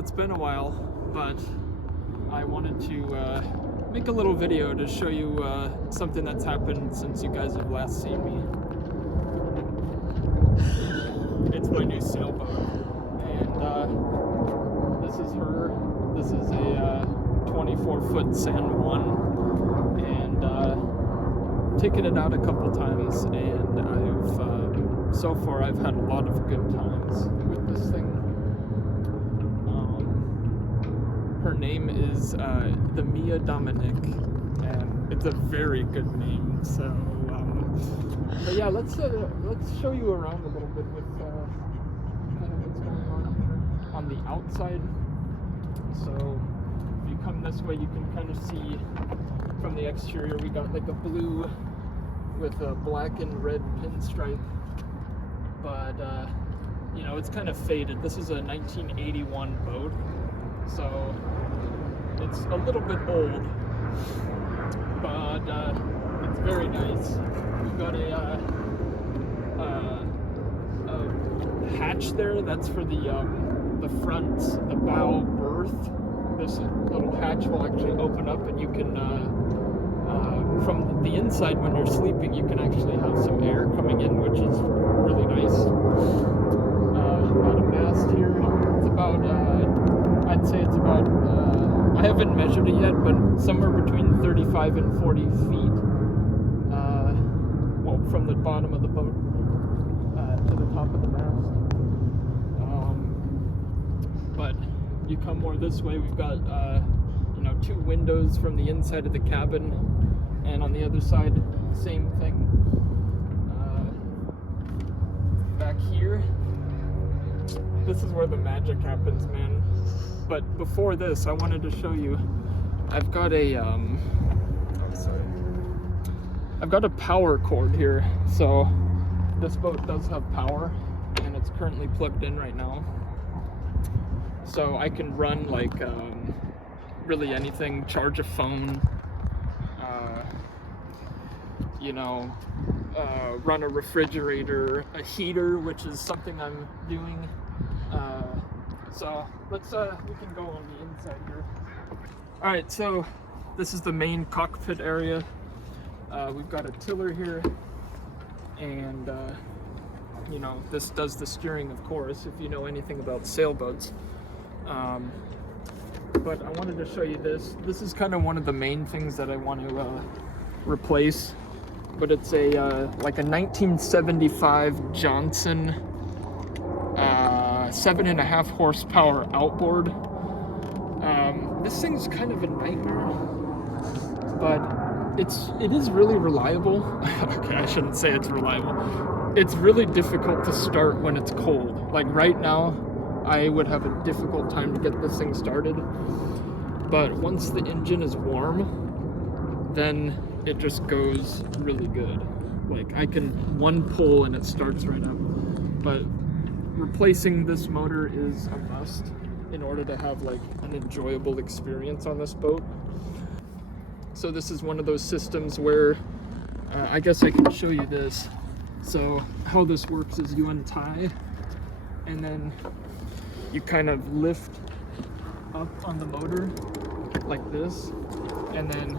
it's been a while, but I wanted to make a little video to show you something that's happened since you guys have last seen me. It's my new sailboat, and this is her. This is a 24-foot San Juan, and taken it out a couple times, and so far I've had a lot of good times with this thing. Her name is the Mia Dominic, and it's a very good name. So, but yeah, let's show you around a little bit with kind of what's going on here on the outside. So, if you come this way, you can kind of see from the exterior. We got like a blue with a black and red pinstripe, but you know, it's kind of faded. This is a 1981 boat. So it's a little bit old, but it's very nice. We've got a hatch there. That's for the front, the bow berth. This little hatch will actually open up, and you can, from the inside when you're sleeping, you can actually have some air coming in, which is really nice. Got a mast here. It's about I'd say it's about, I haven't measured it yet, but somewhere between 35 and 40 feet, well, from the bottom of the boat to the top of the mast. But you come more this way, we've got, you know, 2 windows from the inside of the cabin, and on the other side, same thing. Back here, this is where the magic happens, man. But before this, I wanted to show you, I've got a, I've got a power cord here. So this boat does have power, and it's currently plugged in right now. So I can run like really anything, charge a phone, you know, run a refrigerator, a heater, which is something I'm doing. So let's we can go on the inside here. All right, so this is the main cockpit area. We've got a tiller here, and you know, this does the steering, of course, if you know anything about sailboats. But I wanted to show you this. This is kind of one of the main things that I want to replace, but it's a like a 1975 Johnson 7.5 horsepower outboard. This thing's kind of a nightmare, but it is really reliable. Okay, I shouldn't say it's reliable. It's really difficult to start when it's cold. Like right now, I would have a difficult time to get this thing started. But once the engine is warm, then it just goes really good. Like I can one pull and it starts right up. But replacing this motor is a must in order to have like an enjoyable experience on this boat. So this is one of those systems where I guess I can show you this. So how this works is you untie, and then you kind of lift up on the motor like this, and then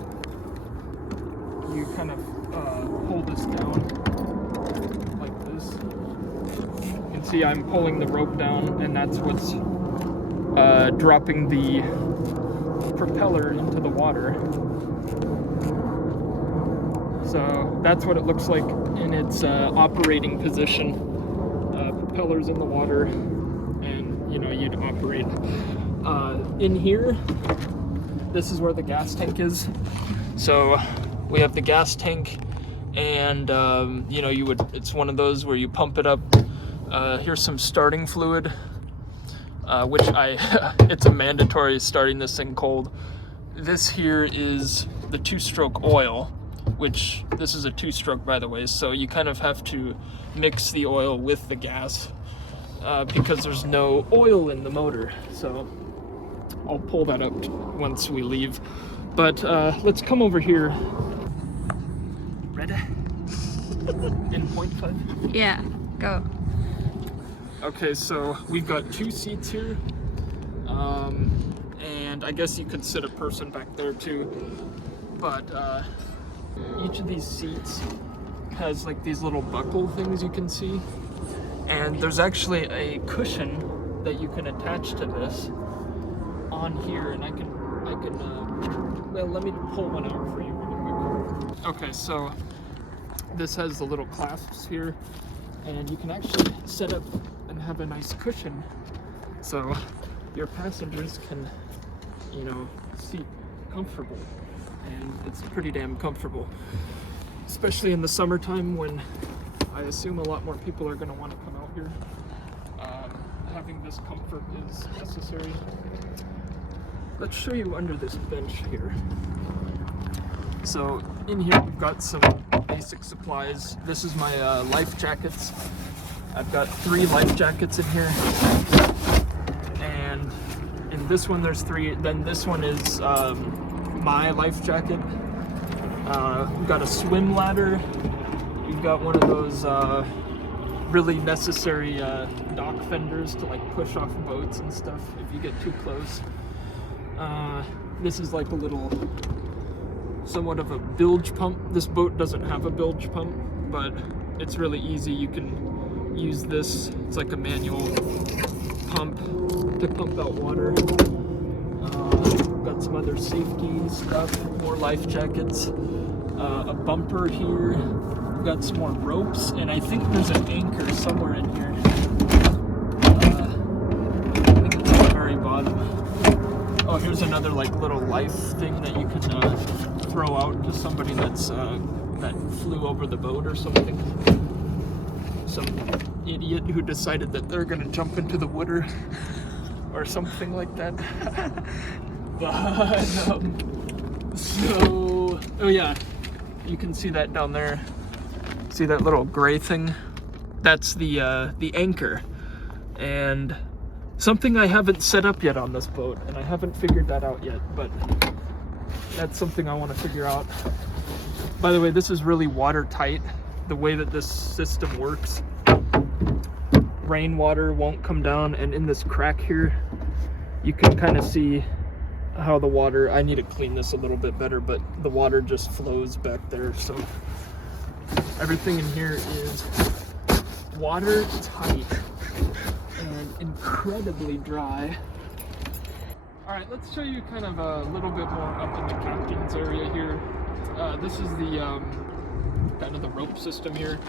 you kind of pull this down like this. You can see I'm pulling the rope down, and that's what's dropping the propeller into the water. So that's what it looks like in its operating position. Propellers in the water, and you know, you'd operate. In here, this is where the gas tank is. So we have the gas tank, and you know, it's one of those where you pump it up. Here's some starting fluid, which it's a mandatory starting this thing cold. This here is the 2-stroke oil, which this is a 2-stroke, by the way, so you kind of have to mix the oil with the gas because there's no oil in the motor. So I'll pull that up once we leave. But let's come over here. Ready? In 0.5? Yeah, go. Okay, so we've got 2 seats here. And I guess you could sit a person back there too. But each of these seats has like these little buckle things you can see. And there's actually a cushion that you can attach to this on here, and I can well, let me pull one out for you really quick. Okay, so this has the little clasps here, and you can actually set up and have a nice cushion so your passengers can, you know, seat comfortable. And it's pretty damn comfortable, especially in the summertime when I assume a lot more people are going to want to come out here. Having this comfort is necessary. Let's show you under this bench here. So in here we've got some basic supplies. This is my life jackets. I've got 3 life jackets in here, and in this one there's 3. Then this one is my life jacket. We've got a swim ladder. We've got one of those really necessary dock fenders to like push off boats and stuff if you get too close. This is like a little, somewhat of a bilge pump. This boat doesn't have a bilge pump, but it's really easy. You can use this. It's like a manual pump to pump out water. Got some other safety stuff, more life jackets, a bumper here. We've got some more ropes, and I think there's an anchor somewhere in here. I think it's at the very bottom. Oh, here's another like little life thing that you can throw out to somebody that's that flew over the boat or something. Some idiot who decided that they're gonna jump into the water or something like that. But so, oh yeah, you can see that down there. See that little gray thing? That's the anchor. And something I haven't set up yet on this boat, and I haven't figured that out yet, but that's something I want to figure out. By the way, this is really watertight, the way that this system works. Rainwater won't come down, and in this crack here, you can kind of see how the water, I need to clean this a little bit better, but the water just flows back there, so everything in here is watertight and incredibly dry. All right, let's show you kind of a little bit more up in the captain's area here. This is the kind of the rope system here.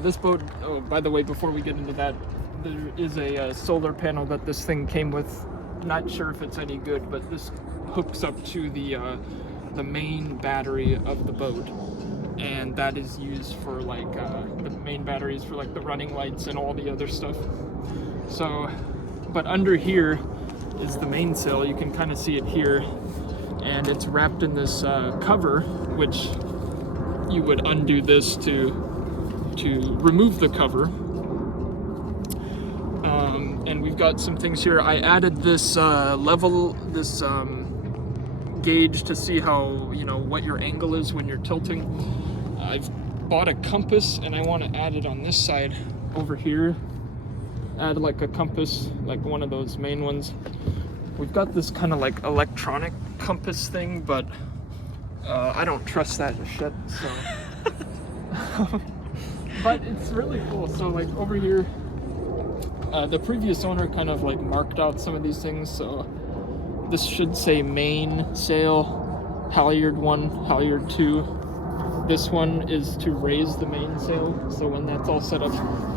This boat, oh, by the way, before we get into that, there is a solar panel that this thing came with. Not sure if it's any good, but this hooks up to the main battery of the boat, and that is used for like the main batteries for like the running lights and all the other stuff. So, but under here is the mainsail. You can kind of see it here, and it's wrapped in this cover, which you would undo this to remove the cover. And we've got some things here. I added this this gauge to see how, you know, what your angle is when you're tilting. I've bought a compass, and I want to add it on this side over here. Add like a compass, like one of those main ones. We've got this kind of like electronic compass thing, but I don't trust that shit, so. But it's really cool. So like over here, the previous owner kind of like marked out some of these things. So this should say main sail, halyard 1, halyard 2. This one is to raise the mainsail. So when that's all set up,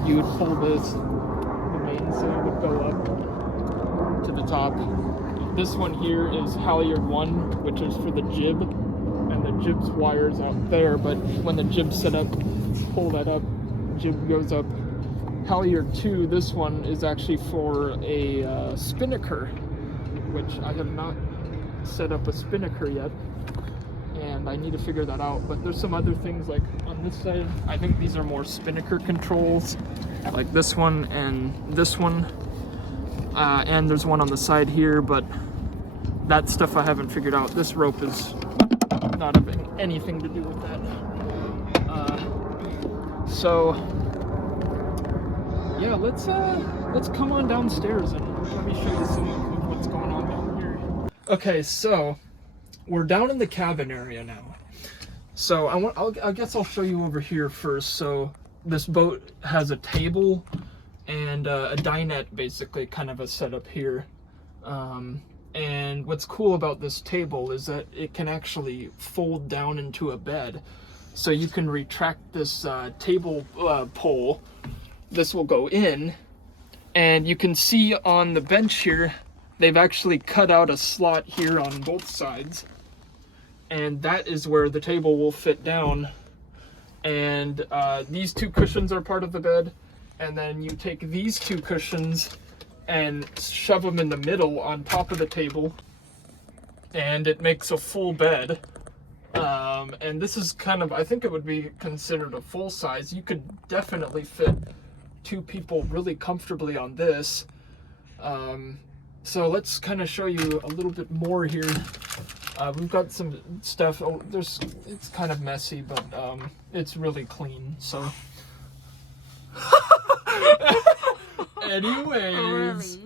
you would pull this, the mainsail would go up to the top. This one here is halyard 1, which is for the jib, and the jib's wires out there, but when the jib's set up, pull that up, jib goes up. Halyard 2, this one is actually for a spinnaker, which I have not set up a spinnaker yet, and I need to figure that out. But there's some other things like on this side. I think these are more spinnaker controls, like this one and this one, and there's one on the side here, but that stuff I haven't figured out. This rope is not having anything to do with that. So yeah, let's come on downstairs and let me show you some of what's going Okay, so we're down in the cabin area now. So I guess I'll show you over here first. So this boat has a table and a dinette, basically, kind of a setup here. And what's cool about this table is that it can actually fold down into a bed. So you can retract this table pole. This will go in, and you can see on the bench here, they've actually cut out a slot here on both sides. And that is where the table will fit down. And these two cushions are part of the bed. And then you take these two cushions and shove them in the middle on top of the table. And it makes a full bed. And this is kind of, I think it would be considered a full size. You could definitely fit two people really comfortably on this. So let's kind of show you a little bit more here. We've got some stuff. Oh, it's kind of messy, but it's really clean. So, anyways,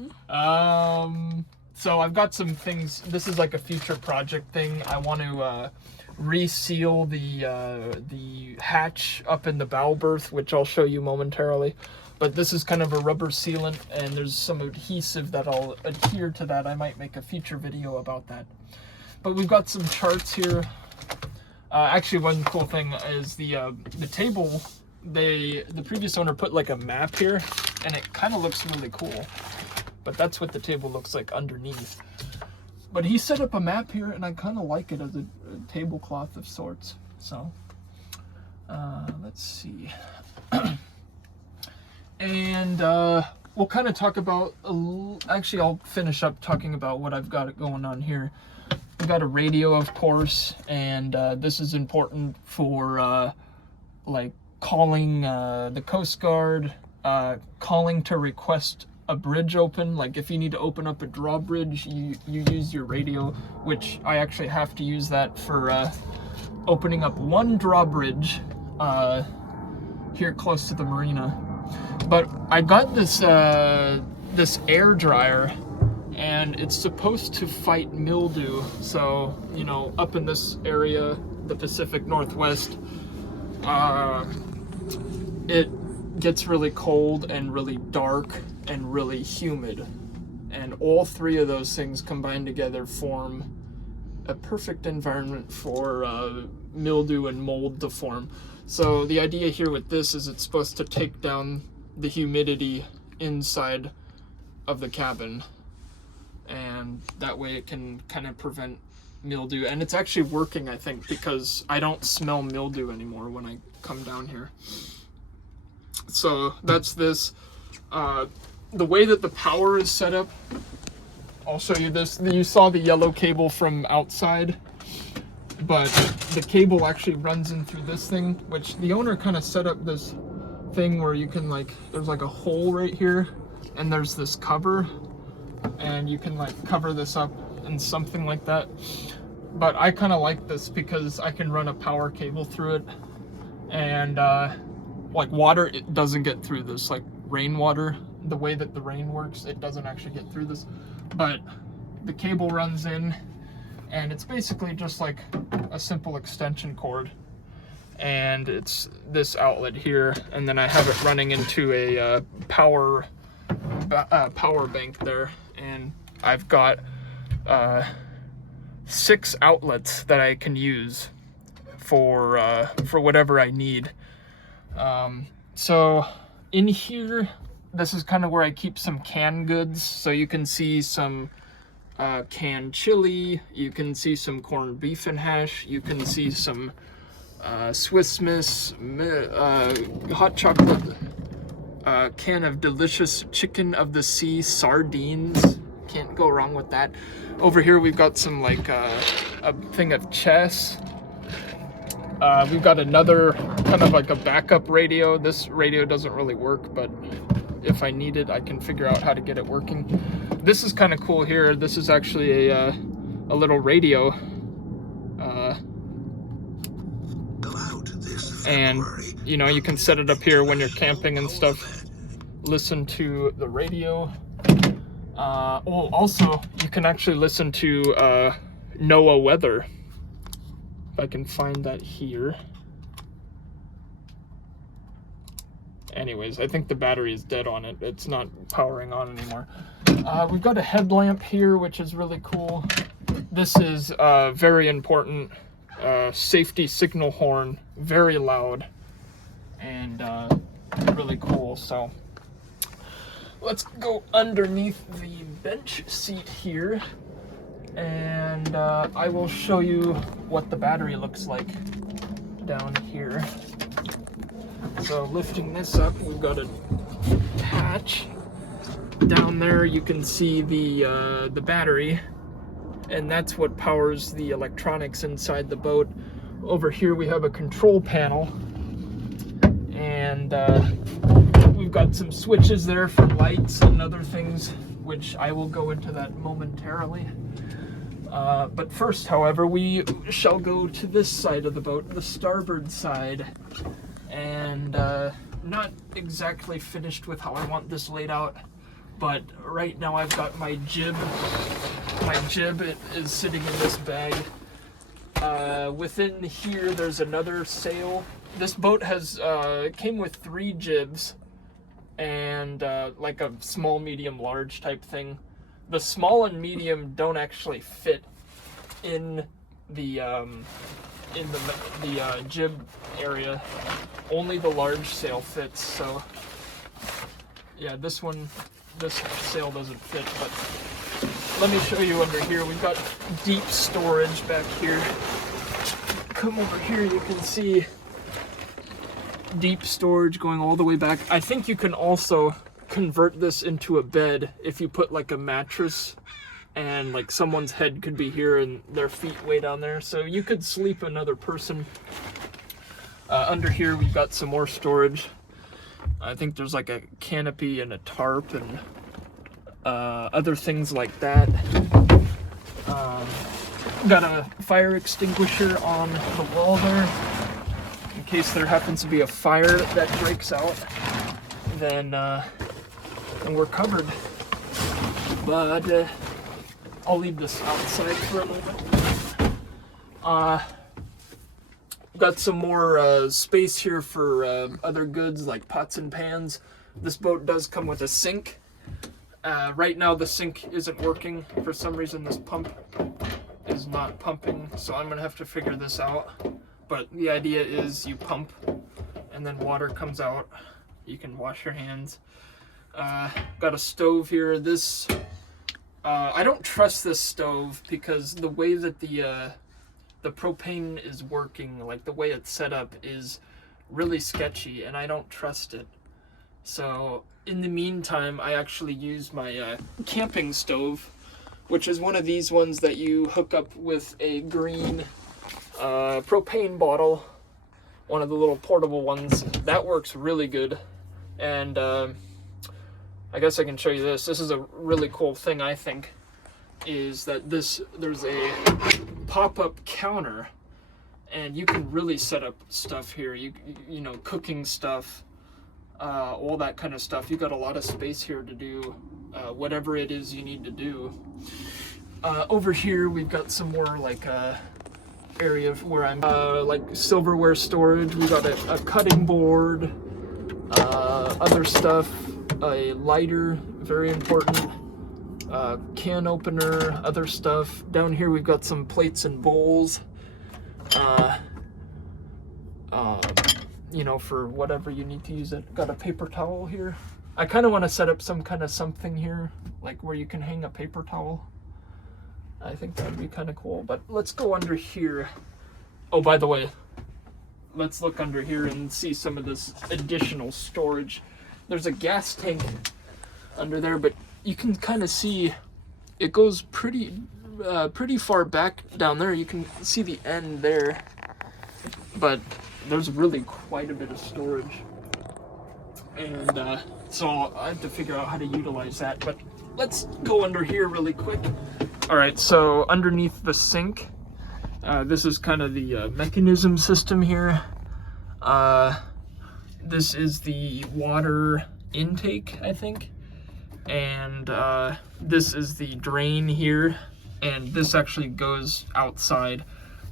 so I've got some things. This is like a future project thing. I want to reseal the hatch up in the bow berth, which I'll show you momentarily. But this is kind of a rubber sealant, and there's some adhesive that'll adhere to that. I might make a future video about that. But we've got some charts here. Actually, one cool thing is the table. The previous owner put like a map here, and it kind of looks really cool. But that's what the table looks like underneath. But he set up a map here, and I kind of like it as a tablecloth of sorts. So let's see. And we'll kind of talk about, actually I'll finish up talking about what I've got going on here. We've got a radio, of course, and this is important for like calling the Coast Guard, calling to request a bridge open. Like if you need to open up a drawbridge, you use your radio, which I actually have to use that for opening up one drawbridge here close to the marina. But I got this this air dryer, and it's supposed to fight mildew. So, you know, up in this area, the Pacific Northwest, it gets really cold and really dark and really humid. And all three of those things combined together form a perfect environment for mildew and mold to form. So the idea here with this is it's supposed to take down the humidity inside of the cabin, and that way it can kind of prevent mildew. And it's actually working, I think, because I don't smell mildew anymore when I come down here. So that's this. The way that the power is set up, I'll show you this. You saw the yellow cable from outside, but the cable actually runs in through this thing, which the owner kind of set up this thing where you can, like, there's like a hole right here, and there's this cover, and you can like cover this up and something like that. But I kind of like this because I can run a power cable through it, and like water, it doesn't get through this. Like rainwater, the way that the rain works, it doesn't actually get through this, but the cable runs in, and it's basically just like a simple extension cord, and it's this outlet here, and then I have it running into a power bank there, and I've got 6 outlets that I can use for whatever I need. So in here, this is kind of where I keep some canned goods. So you can see some canned chili, you can see some corned beef and hash, you can see some Swiss Miss, hot chocolate, can of delicious chicken of the sea sardines. Can't go wrong with that. Over here we've got some like a thing of chess. We've got another kind of like a backup radio. This radio doesn't really work, but if I need it, I can figure out how to get it working. This is kind of cool here. This is actually a little radio. And you know, you can set it up here when you're camping and stuff. Listen to the radio. Oh, also, you can actually listen to NOAA weather. If I can find that here. Anyways, I think the battery is dead on it. It's not powering on anymore. We've got a headlamp here, which is really cool. This is very important. Safety signal horn, very loud and really cool. So let's go underneath the bench seat here, and I will show you what the battery looks like down here. So lifting this up, we've got a hatch. Down there you can see the battery, and that's what powers the electronics inside the boat. Over here we have a control panel, and we've got some switches there for lights and other things, which I will go into that momentarily. But first, however, we shall go to this side of the boat, the starboard side, and not exactly finished with how I want this laid out, but right now I've got my jib. My jib is sitting in this bag. Within here there's another sail. This boat has came with 3 jibs and like a small, medium, large type thing. The small and medium don't actually fit in the jib area. Only the large sail fits. So yeah, this sail doesn't fit, but let me show you under here. We've got deep storage back here. Come over here, you can see deep storage going all the way back. I think you can also convert this into a bed if you put like a mattress, and like someone's head could be here and their feet way down there, so you could sleep another person. Under here we've got some more storage. I think there's like a canopy and a tarp and other things like that. Got a fire extinguisher on the wall there in case there happens to be a fire that breaks out. Then and we're covered. But I'll leave this outside for a moment. Got some more space here for other goods like pots and pans. This boat does come with a sink. Right now the sink isn't working. For some reason this pump is not pumping, so I'm gonna have to figure this out. But the idea is you pump and then water comes out. You can wash your hands. Got a stove here. This I don't trust this stove because the way that the propane is working, like the way it's set up, is really sketchy, and I don't trust it. So in the meantime, I actually use my camping stove, which is one of these ones that you hook up with a green propane bottle, one of the little portable ones. That works really good. And I guess I can show you this. This is a really cool thing, I think, is that there's a pop-up counter, and you can really set up stuff here. You know, cooking stuff, all that kind of stuff. You got a lot of space here to do whatever it is you need to do. Over here we've got some more like area where I'm like silverware storage. We got a cutting board, other stuff, a lighter, very important, can opener, other stuff. Down here we've got some plates and bowls, you know, for whatever you need to use it. Got a paper towel here. I kind of want to set up some kind of something here, like where you can hang a paper towel. I think that'd be kind of cool. But let's go under here. Oh, by the way, let's look under here and see some of this additional storage. There's a gas tank under there, but you can kind of see it goes pretty far back down there. You can see the end there, but there's really quite a bit of storage, and so I have to figure out how to utilize that. But let's go under here really quick. All right, so underneath the sink, this is kind of the mechanism system here. This is the water intake, I think. and this is the drain here, and this actually goes outside.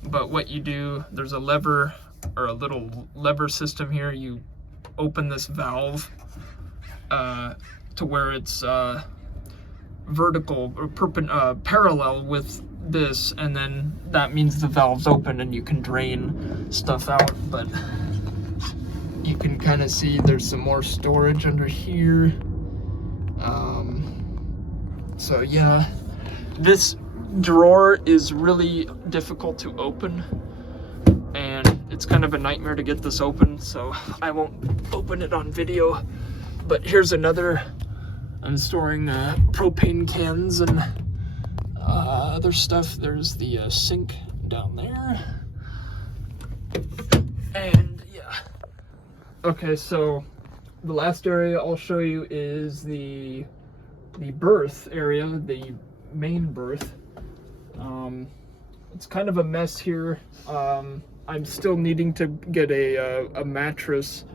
But what you do, there's a lever, or a little lever system here. You open this valve to where it's vertical or parallel with this, and then that means the valve's open and you can drain stuff out. But you can kind of see there's some more storage under here. So yeah, this drawer is really difficult to open, and it's kind of a nightmare to get this open, so I won't open it on video. But here's another. I'm storing propane cans and other stuff. There's the sink down there, and yeah. Okay, so the last area I'll show you is the berth area, the main berth. It's kind of a mess here. I'm still needing to get a mattress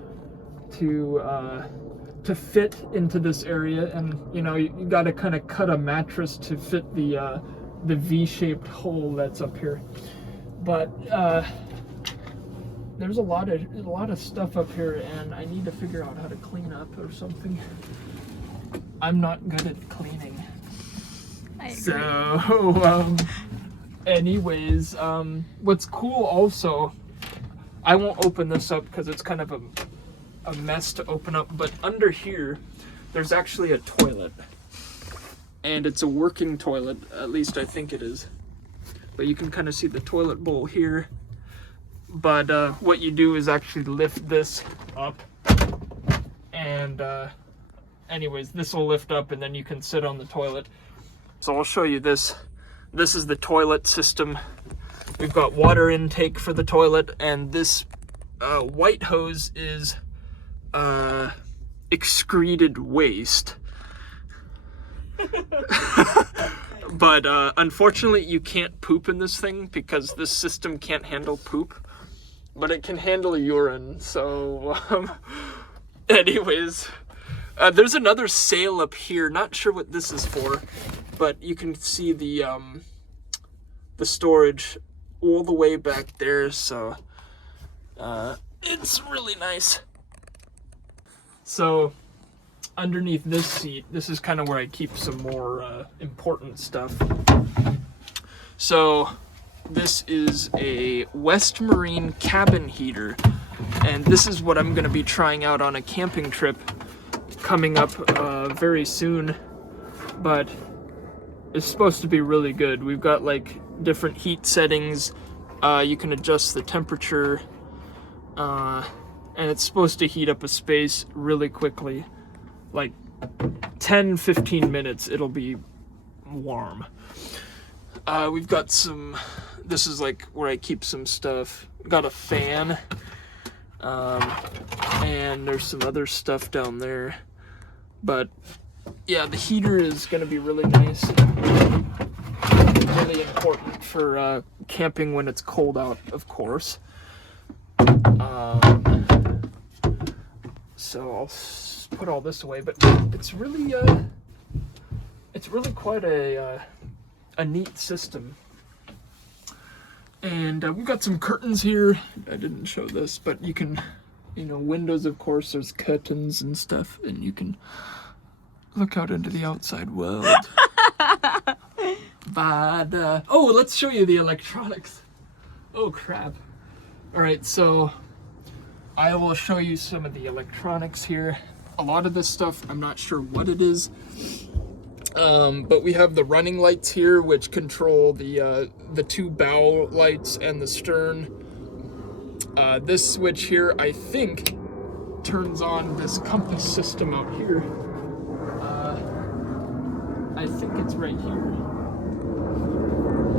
to fit into this area, and you know, you got to kind of cut a mattress to fit the V-shaped hole that's up here. But there's a lot of stuff up here, and I need to figure out how to clean up or something. I'm not good at cleaning. I agree. So anyways, what's cool also, I won't open this up because it's kind of a mess to open up, but under here there's actually a toilet, and it's a working toilet, at least I think it is. But you can kind of see the toilet bowl here. But what you do is actually lift this up, and anyways, this will lift up and then you can sit on the toilet. So I'll show you this. This is the toilet system. We've got water intake for the toilet, and this white hose is excreted waste. But unfortunately you can't poop in this thing because this system can't handle poop, but it can handle urine. So anyways, there's another sail up here. Not sure what this is for, but you can see the storage all the way back there. So it's really nice. So underneath this seat, this is kind of where I keep some more important stuff. So this is a West Marine cabin heater, and this is what I'm going to be trying out on a camping trip coming up very soon. But it's supposed to be really good. We've got like different heat settings. You can adjust the temperature, and it's supposed to heat up a space really quickly. Like 10-15 minutes it'll be warm. We've got some, this is like where I keep some stuff. Got a fan, and there's some other stuff down there. But yeah, the heater is gonna be really nice, really important for camping when it's cold out, of course. So I'll put all this away, but it's really quite a neat system. And we've got some curtains here. I didn't show this, but you can, you know, windows, of course, there's curtains and stuff, and you can look out into the outside world. But oh, let's show you the electronics. Oh crap. All right, so I will show you some of the electronics here. A lot of this stuff, I'm not sure what it is, but we have the running lights here, which control the two bow lights and the stern. This switch here, I think, turns on this compass system out here. I think it's right here.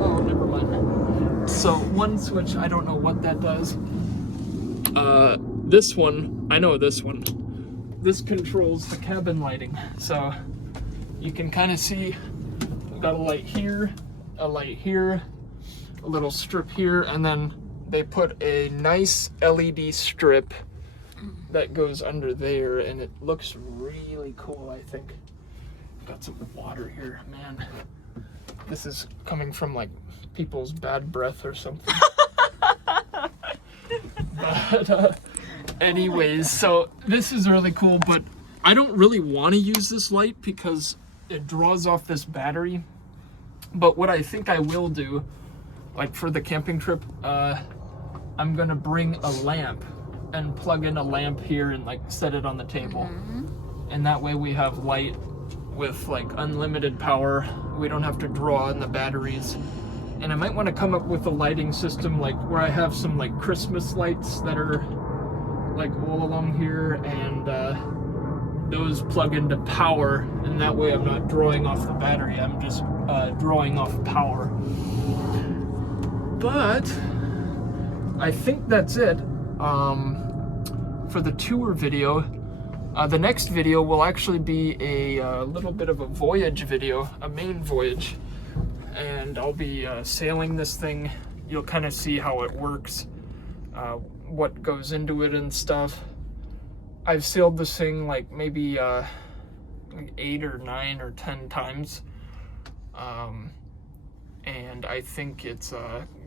Oh, never mind. So one switch, I don't know what that does. This one, I know this one. This controls the cabin lighting. So you can kind of see, we've got a light here, a little strip here, and then they put a nice LED strip that goes under there, and it looks really cool, I think. Got some water here, man. This is coming from like people's bad breath or something. But anyways, so this is really cool, but I don't really want to use this light because it draws off this battery. But what I think I will do, like for the camping trip, I'm gonna bring a lamp and plug in a lamp here and like set it on the table. And that way we have light with like unlimited power. We don't have to draw on the batteries. And I might want to come up with a lighting system like where I have some like Christmas lights that are like all along here, and those plug into power, and that way I'm not drawing off the battery, I'm just drawing off power. But I think that's it for the tour video. The next video will actually be a little bit of a voyage video, a main voyage, and I'll be sailing this thing. You'll kind of see how it works, what goes into it and stuff. I've sailed this thing like maybe like 8 or 9 or 10 times, and I think it's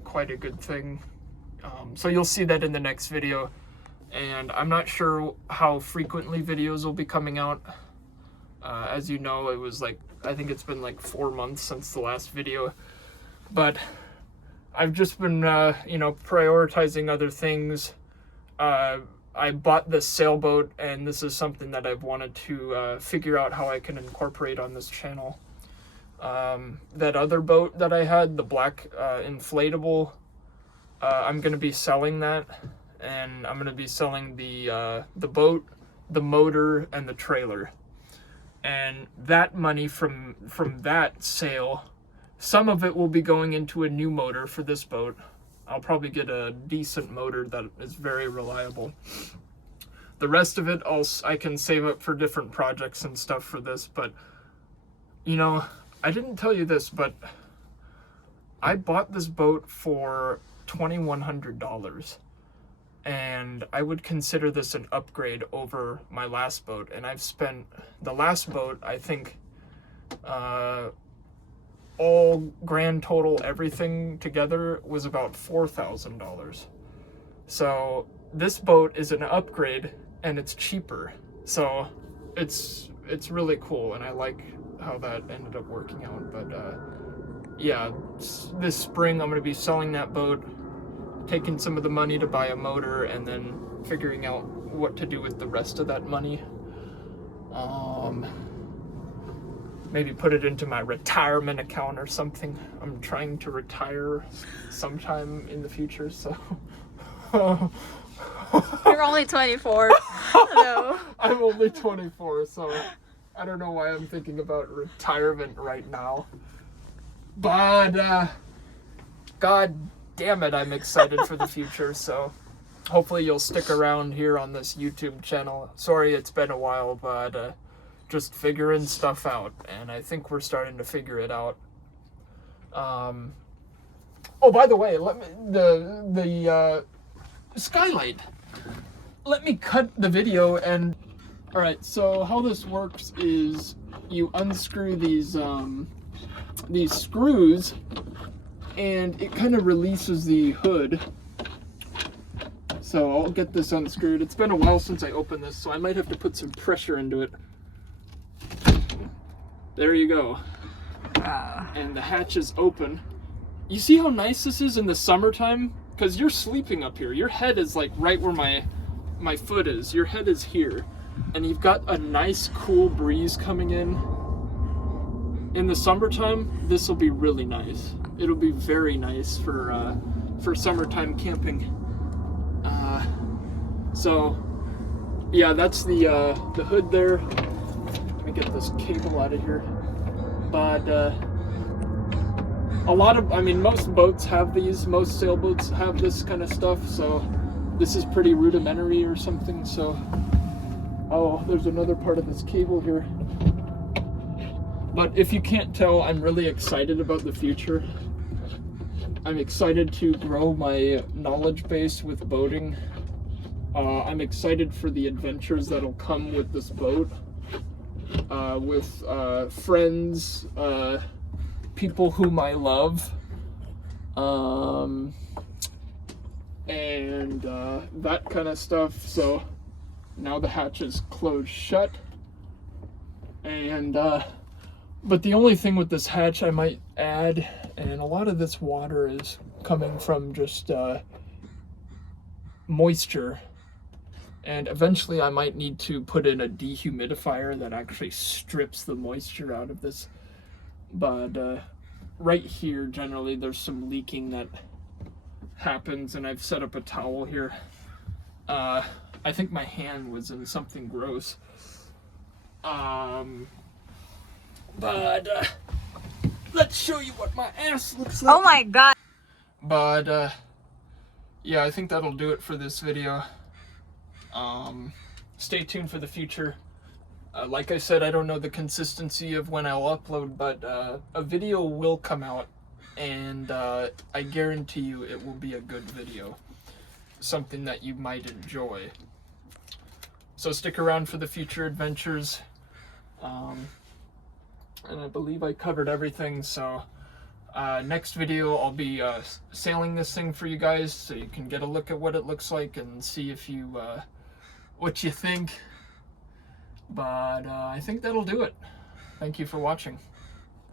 quite a good thing. So you'll see that in the next video, and I'm not sure how frequently videos will be coming out. As you know, it was like, I think it's been like 4 months since the last video, but I've just been, you know, prioritizing other things. I bought this sailboat, and this is something that I've wanted to figure out how I can incorporate on this channel. That other boat that I had, the black inflatable, I'm going to be selling that, and I'm going to be selling the boat, the motor, and the trailer. And that money from that sale, some of it will be going into a new motor for this boat. I'll probably get a decent motor that is very reliable. The rest of it I can save up for different projects and stuff for this. But, you know, I didn't tell you this, but I bought this boat for $2,100. And I would consider this an upgrade over my last boat. And I've spent, the last boat, I think, all grand total, everything together, was about $4,000. So this boat is an upgrade, and it's cheaper. So it's really cool, and I like how that ended up working out. But yeah, this spring I'm going to be selling that boat, taking some of the money to buy a motor, and then figuring out what to do with the rest of that money. Maybe put it into my retirement account or something. I'm trying to retire sometime in the future, so. You're only 24. No. I'm only 24, so I don't know why I'm thinking about retirement right now. But, God damn it, I'm excited for the future, so hopefully you'll stick around here on this YouTube channel. Sorry it's been a while, but just figuring stuff out, and I think we're starting to figure it out. Oh, by the way, let me the skylight. Let me cut the video and. All right. So how this works is you unscrew these screws, and it kind of releases the hood. So I'll get this unscrewed. It's been a while since I opened this, so I might have to put some pressure into it. There you go. And the hatch is open. You see how nice this is in the summertime? Because you're sleeping up here. Your head is like right where my foot is. Your head is here. And you've got a nice cool breeze coming in. In the summertime, this will be really nice. It'll be very nice for summertime camping. So yeah, that's the hood there. Let me get this cable out of here. But most boats have these. Most sailboats have this kind of stuff. So this is pretty rudimentary or something. So, oh, there's another part of this cable here. But if you can't tell, I'm really excited about the future. I'm excited to grow my knowledge base with boating. I'm excited for the adventures that'll come with this boat. with friends, people whom I love, and that kind of stuff. So now the hatch is closed shut, and but the only thing with this hatch I might add, and a lot of this water is coming from just moisture, and eventually I might need to put in a dehumidifier that actually strips the moisture out of this. But right here, generally there's some leaking that happens, and I've set up a towel here. I think my hand was in something gross. But let's show you what my ass looks like. Oh my god. But yeah, I think that'll do it for this video. Stay tuned for the future. Like I said, I don't know the consistency of when I'll upload, but a video will come out, and I guarantee you it will be a good video. Something that you might enjoy. So stick around for the future adventures. And I believe I covered everything, so next video I'll be sailing this thing for you guys, so you can get a look at what it looks like and see if you what you think. But I think that'll do it. Thank you for watching.